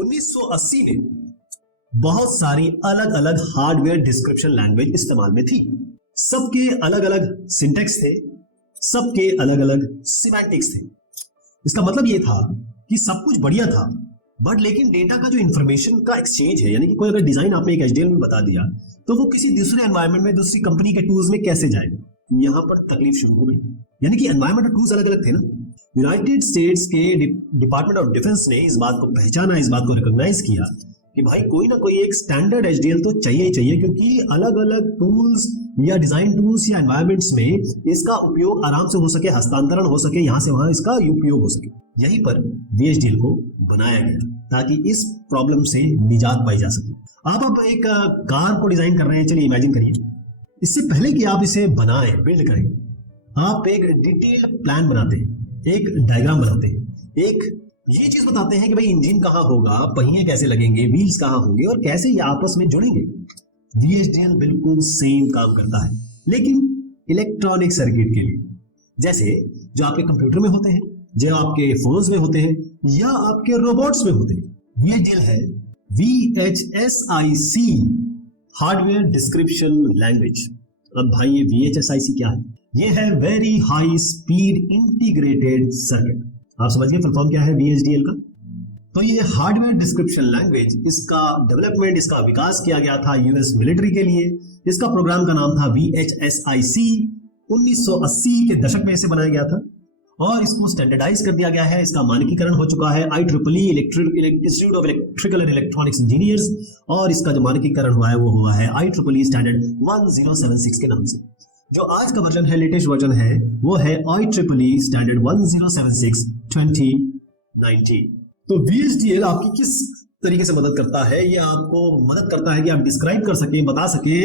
1980 में बहुत सारी अलग अलग हार्डवेयर डिस्क्रिप्शन लैंग्वेज इस्तेमाल में थी। सबके अलग अलग सिंटैक्स थे, सबके अलग अलग सिमेंटिक्स थे। इसका मतलब ये था कि सब कुछ बढ़िया था, बट लेकिन डेटा का जो इंफॉर्मेशन का एक्सचेंज है, यानी कि कोई अगर डिजाइन आपने एक एचडीएल में बता दिया तो वो किसी दूसरे एनवायरनमेंट में दूसरी कंपनी के टूल्स में कैसे जाएगा, यहां पर तकलीफ शुरू हो गई। यानी कि एनवायरनमेंट और टूल्स अलग अलग थे ना। यूनाइटेड स्टेट्स के डिपार्टमेंट ऑफ डिफेंस ने इस बात को पहचाना, इस बात को रिकॉग्नाइज किया कि भाई कोई ना कोई एक स्टैंडर्ड एचडीएल तो चाहिए ही चाहिए, क्योंकि अलग अलग टूल्स या डिजाइन टूल्स या एनवायरनमेंट्स में इसका उपयोग आराम से हो सके, हस्तांतरण हो सके, यहां से वहां इसका उपयोग हो सके। यहीं पर वीएचडीएल को बनाया गया ताकि इस प्रॉब्लम से निजात पाई जा सके। आप एक कार को डिजाइन कर रहे हैं, चलिए इमेजिन करिए, इससे पहले कि आप इसे बनाएं, बिल्ड करें, आप एक डिटेल्ड प्लान बनाते हैं, एक डायग्राम बनाते हैं, एक ये चीज बताते हैं कि भाई इंजन कहां होगा, पहिए कैसे लगेंगे, व्हील्स कहां होंगे और कैसे ये आपस में जुड़ेंगे। वीएचडीएल बिल्कुल सेम काम करता है, लेकिन इलेक्ट्रॉनिक सर्किट के लिए, जैसे जो आपके कंप्यूटर में होते हैं, जो आपके फोन्स में होते हैं या आपके रोबोट्स में होते हैं। वीएचडीएल है VHSIC, हार्डवेयर डिस्क्रिप्शन लैंग्वेज। अब भाई ये VHSIC क्या है? ये है very high speed integrated circuit. आप समझिए फुल फॉर्म क्या है VHDL का। तो ये हार्डवेयर डिस्क्रिप्शन लैंग्वेज, इसका डेवलपमेंट, इसका विकास किया गया था यूएस मिलिट्री के लिए। इसका प्रोग्राम का नाम था VHSIC। 1980 के दशक में इसे बनाया गया था और इसको स्टैंडर्डाइज कर दिया गया है। इसका मानकीकरण हो चुका है IEEE institute of electrical and electronics engineers, और इसका जो मानकीकरण हुआ है वो हुआ है IEEE स्टैंडर्ड 1076 के नाम से। जो आज का वर्जन है, लेटेस्ट वर्जन है, वो है IEEE स्टैंडर्ड 1076 2019। तो VHDL आपकी किस तरीके से मदद करता है? ये आपको मदद करता है कि आप डिस्क्राइब कर सके, बता सके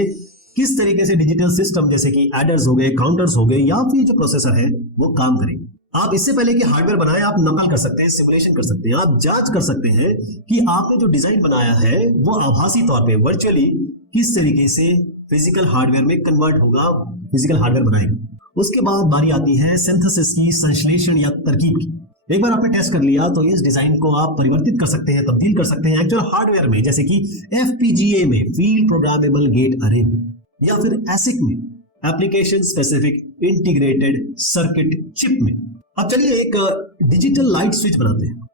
किस तरीके से डिजिटल सिस्टम जैसे कि एडर्स हो गए, काउंटर्स हो गए या फिर जो प्रोसेसर है वो काम करेंगे। आप इससे पहले कि हार्डवेयर बनाए, आप नकल कर सकते हैं, सिमुलेशन कर सकते हैं, आप जांच कर सकते हैं कि आपने जो डिजाइन बनाया है वो आभासी तौर पे वर्चुअली किस तरीके से फिजिकल हार्डवेयर में कन्वर्ट होगा, फिजिकल हार्डवेयर बनाएगा। उसके बाद बारी आती है सिंथेसिस की, संश्लेषण या तरकीब की। एक बार आपने टेस्ट कर लिया तो इस डिजाइन को आप परिवर्तित कर सकते हैं, तब्दील कर सकते हैं एक्चुअल हार्डवेयर में, जैसे कि FPGA में, फील्ड प्रोग्रामेबल गेट अरे में, या फिर ASIC में, application specific integrated circuit chip में। अब चलिए एक डिजिटल लाइट स्विच बनाते हैं।